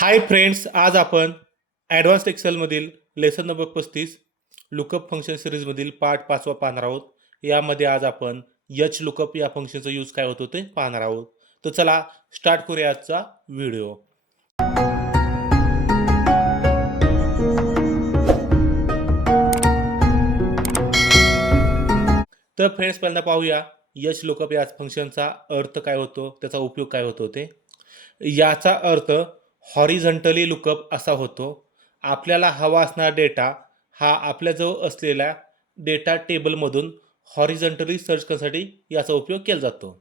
हाय friends आज आपण advanced एक्सेलमधील लेसन नंबर पस्तीस लुकअप फंक्शन सिरीजमधील पार्ट पाचवा पाहणार आहोत. यामध्ये आज आपण यच लुकअप या फंक्शनचा यूज काय होतो ते पाहणार आहोत. तर चला स्टार्ट करूया आजचा व्हिडिओ तर फ्रेंड्स पहिल्यांदा पाहूया यच लुकअप या फंक्शनचा अर्थ काय होतो त्याचा उपयोग काय होतो ते याचा अर्थ हॉरिझंटली लुकअप असा होतो. आपल्याला हवा असणारा डेटा हा आपल्याजवळ असलेल्या डेटा टेबलमधून हॉरिझंटली सर्च करण्यासाठी याचा उपयोग केला जातो.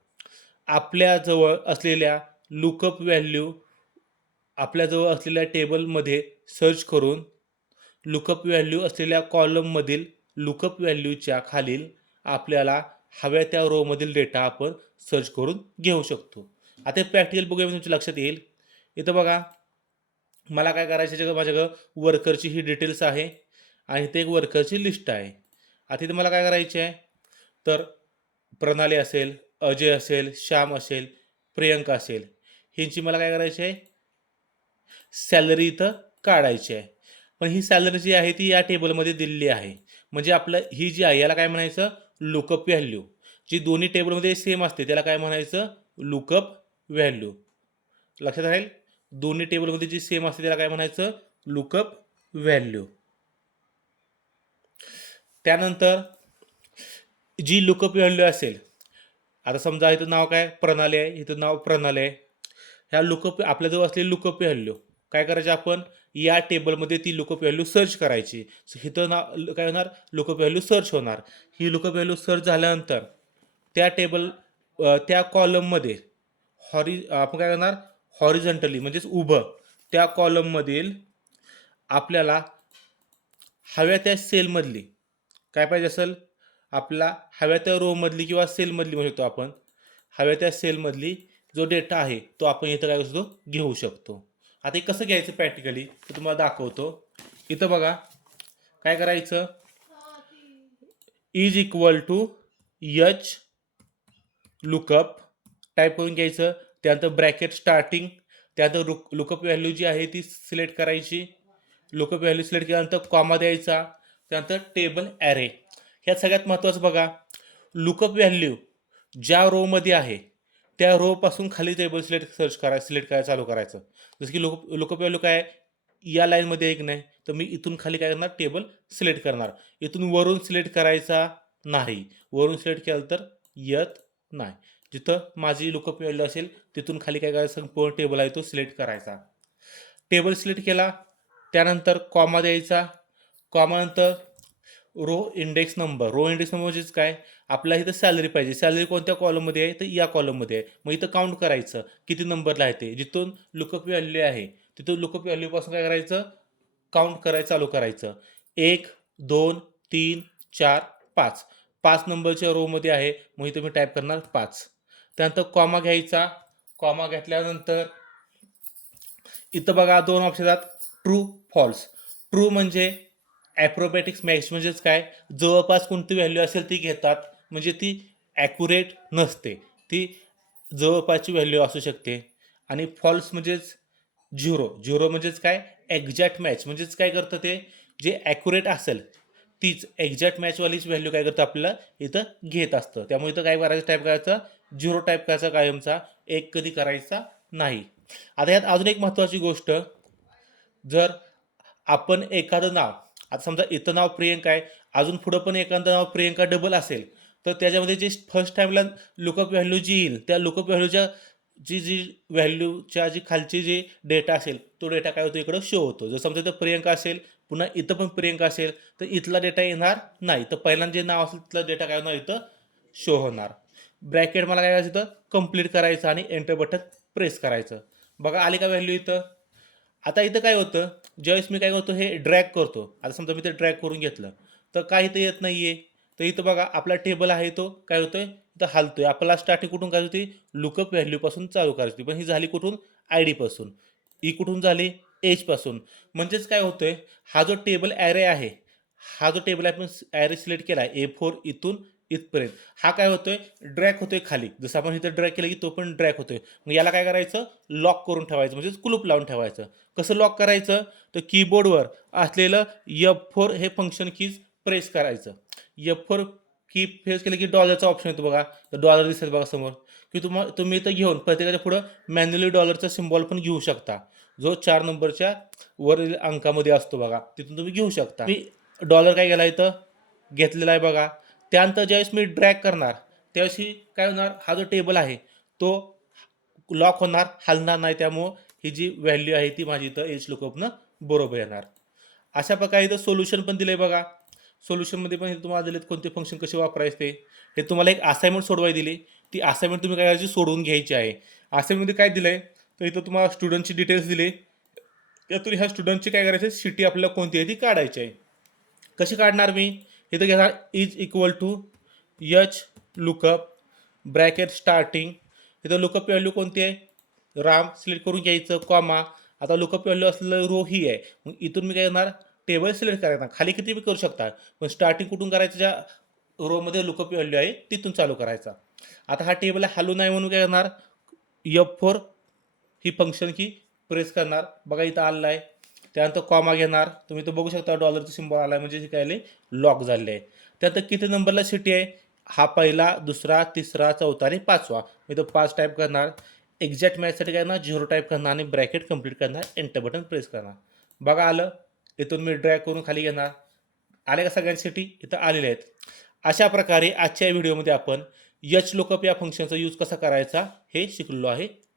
आपल्याजवळ असलेल्या लुकअप व्हॅल्यू आपल्याजवळ असलेल्या टेबलमध्ये सर्च करून लुकअप व्हॅल्यू असलेल्या कॉलममधील लुकअप व्हॅल्यूच्या खालील आपल्याला हव्या त्या रोमधील डेटा आपण सर्च करून घेऊ शकतो. आता प्रॅक्टिकल बघूया म्हणजे तुमच्या लक्षात येईल. इथं बघा. मला काय करायचं जगं माझ्याकडं वर्करची ही डिटेल्स आहे आणि इथे एक वर्करची लिस्ट आहे. आता इथं मला काय करायचे आहे तर प्रणाली असेल अजय असेल श्याम असेल प्रियंका असेल. ह्यांची मला काय करायची आहे सॅलरी इथं काढायची आहे. पण ही सॅलरी जी आहे ती या टेबलमध्ये दिलेली आहे. म्हणजे आपलं ही जी आहे याला काय म्हणायचं? लुकअप व्हॅल्यू जी दोन्ही टेबलमध्ये सेम असते त्याला काय म्हणायचं? लुकअप व्हॅल्यू लक्षात राहील? दोन्ही टेबलमध्ये जी सेम असते त्याला काय म्हणायचं? लुकअप व्हॅल्यू त्यानंतर जी लुकअप व्हॅल्यू असेल आता समजा इथं नाव काय? प्रणाली आहे. इथं नाव प्रणाली आहे. ह्या लुकअप आपल्याजवळ असलेली लुकअप व्हॅल्यू काय करायचं आपण? या टेबलमध्ये ती लुकअप व्हॅल्यू सर्च करायची. इथं नाव काय होणार? लुकअप व्हॅल्यू सर्च होणार. ही लुकअप व्हॅल्यू सर्च झाल्यानंतर त्या टेबल त्या कॉलममध्ये हॉरी आपण काय करणार? हॉरिझंटली म्हणजेच उभं त्या कॉलममधील आपल्याला हव्या त्या सेलमधली काय पाहिजे असेल? आपला हव्या त्या रोमधली किंवा सेलमधली म्हणू शकतो आपण हव्या त्या सेलमधली जो डेटा आहे तो आपण इथं काय करू शकतो? घेऊ शकतो. आता हे कसं घ्यायचं प्रॅक्टिकली ते तुम्हाला दाखवतो. इथं बघा काय करायचं? Is equal to H lookup type करून घ्यायचं. त्यानंतर ब्रॅकेट स्टार्टिंग त्यानंतर लुक लुकअप व्हॅल्यू जी आहे ती सिलेक्ट करायची. लुकअप व्हॅल्यू सिलेक्ट केल्यानंतर कॉमा द्यायचा. त्यानंतर टेबल ॲरे ह्या सगळ्यात महत्त्वाचं बघा. लुकअप व्हॅल्यू ज्या रोमध्ये आहे त्या रोपासून खाली टेबल सिलेक्ट सर्च करा सिलेक्ट करायला चालू करायचं. जसं की लुक लुकअप व्हॅल्यू काय या लाईनमध्ये एक नाही. तर मी इथून खाली काय करणार? टेबल सिलेक्ट करणार. इथून वरून सिलेक्ट करायचा नाही. वरून सिलेक्ट केलं तर येत नाही. जिथं माझी लुकअप व्हॅल्यू असेल तिथून खाली काय करायचं संपूर्ण टेबल आहे तो सिलेक्ट करायचा. टेबल सिलेक्ट केला त्यानंतर कॉमा द्यायचा. कॉमानंतर row index number row index number म्हणजेच काय? आपल्याला इथं सॅलरी पाहिजे. सॅलरी कोणत्या कॉलममध्ये आहे? तर या कॉलममध्ये आहे. मग इथं काउंट करायचं. किती नंबरला आहे ते? जिथून लुकअप व्हॅल्यू आहे तिथून लुकअप व्हॅल्यूपासून काय करायचं? काउंट करायचं चालू करायचं. एक दोन तीन चार पाच. पाच नंबरच्या रोमध्ये आहे. मग इथं मी टाईप करणार पाच. त्यानंतर कॉमा घ्यायचा. कॉमा घेतल्यानंतर इथं बघा दोन ऑप्शन आहेत. ट्रू फॉल्स ट्रू म्हणजे ॲप्रोबॅटिक्स मॅच म्हणजेच काय? जवळपास कोणती व्हॅल्यू असेल ती घेतात. म्हणजे ती ॲक्युरेट नसते. ती जवळपासची व्हॅल्यू असू शकते. आणि फॉल्स म्हणजेच झिरो झिरो म्हणजेच काय? एक्झॅक्ट मॅच म्हणजेच काय करतं ते? जे ॲक्युरेट असेल तीच एक्झॅक्ट मॅचवालीच व्हॅल्यू काय करतं आपल्याला? इथं घेत असतं. त्यामुळे इथं काय करायचं? टाईप करायचं. झिरो टाईप करायचा कायमचा. एक कधी करायचा नाही. आता यात अजून एक महत्त्वाची गोष्ट. जर आपण एखादं नाव आता समजा इथं नाव प्रियंका आहे. अजून पुढं पण एखादं नाव प्रियंका डबल असेल तर त्याच्यामध्ये जे फर्स्ट टाईमला लुकअप व्हॅल्यू जी येईल त्या लुकअप व्हॅल्यूच्या जी जी व्हॅल्यूच्या जी खालची जी डेटा असेल तो डेटा काय होतो? इकडं शो होतो. जर समजा इथं प्रियंका असेल पुन्हा इथं पण प्रियंका असेल तर इथला डेटा येणार नाही. तर पहिल्यांदा जे नाव असेल तिथला डेटा काय होणार इथं? शो होणार. ब्रॅकेट मला काय करायचं इथं? कंप्लीट करायचं आणि एंटर बटन प्रेस करायचं. बघा आली का व्हॅल्यू इथं? आता इथं काय होतं? ज्यावेळेस मी काय करतो हे ड्रॅग करतो. आता समजा मी ते ड्रॅग करून घेतलं. तर काय इथं येत नाही आहे तर इथं बघा आपला टेबल आहे तो. काय होतोय? इथं हालतोय. आपल्याला स्टार्टिंग कुठून काय होती? लुकअप व्हॅल्यूपासून चालू करायची होती. पण ही झाली कुठून? आय डीपासून ही e कुठून झाली? एजपासून म्हणजेच काय होतं आहे हा जो टेबल ॲरे आहे हा जो टेबल आपण ॲरे सिलेक्ट केला आहे ए फोर इथून इथपर्यंत हा काय होतोय ड्रॅक होतोय खाली. जसं आपण इथं ड्रॅक केलं की तो पण ड्रॅक होतोय. मग याला काय करायचं? लॉक करून ठेवायचं म्हणजेच कुलूप लावून ठेवायचं. कसं लॉक करायचं? तर कीबोर्डवर असलेलं यफ फोर हे फंक्शन कीज प्रेस करायचं. यफ फोर की फेस केलं की डॉलरचा ऑप्शन येतो बघा. डॉलर दिसत बघा समोर. की तुम्हाला तुम्ही इथं घेऊन प्रत्येकाच्या पुढं मॅन्युअली डॉलरचा सिम्बॉल पण घेऊ शकता. जो चार नंबरच्या वरील अंकामध्ये असतो बघा तिथून तुम्ही घेऊ शकता. मी डॉलर काय केला इथं? घेतलेला आहे बघा. त्यानंतर ज्यावेळेस मी ड्रॅग करणार त्यावेळेस ही काय होणार? हा जो टेबल आहे तो लॉक होणार हलणार नाही त्यामुळं ही जी व्हॅल्यू आहे ती माझी इथं एच लुकअपनं बरोबर येणार. अशा प्रकारे इथं सोल्युशन पण दिलं आहे बघा सोल्युशनमध्ये पण हे तुम्हाला दिलेत कोणते फंक्शन कसे वापरायचे? ते हे तुम्हाला एक असाइनमेंट सोडवाय दिली. ती असाइनमेंट तुम्ही काय करायची? सोडवून घ्यायची आहे. असाइनमेंटमध्ये काय दिलं आहे तर इथं तुम्हाला स्टुडंटची डिटेल्स दिले. त्यातून ह्या स्टुडंटची काय करायची सिटी आपल्याला कोणती आहे ती काढायची आहे. कशी काढणार मी? इथं घेणार is equal to H lookup bracket starting इथं लुकअप व्हॅल्यू कोणती आहे? राम सिलेक्ट करून घ्यायचं कॉमा आता लुकअप व्हॅल्यू असलेलं रो ही आहे. मग इथून मी काय करणार? टेबल सिलेक्ट करायचा. खाली किती बी करू शकता. पण स्टार्टिंग कुठून करायचं? ज्या रोमध्ये लुकअप व्हॅल्यू आहे तिथून चालू करायचा. आता हा टेबल हलू नाही म्हणून काय करणार? यफ फोर ही फंक्शन की प्रेस करणार. बघा इथं आलेलं आहे. त्यानंतर कॉमा घेणार. तुम्ही तो बघू शकता डॉलरचं सिम्बॉल आला आहे म्हणजे शिकायला काय लॉक झाले आहे. त्यानंतर किती नंबरला सिटी आहे? हा पहिला दुसरा तिसरा चौथा आणि पाचवा. मी तो पाच टाईप करणार. एक्झॅक्ट मॅचसाठी काय ना झिरो टाईप करणार आणि ब्रॅकेट कंप्लीट करणार. एंटर बटन प्रेस करणार. बघा आलं. इथून मी ड्रॅग करून खाली घेणार. आले का सगळ्यांसाठी इथं आलेले आहेत. अशा प्रकारे आजच्या व्हिडिओमध्ये आपण यच लोकअप या फंक्शनचा यूज कसा करायचा हे शिकलो आहे.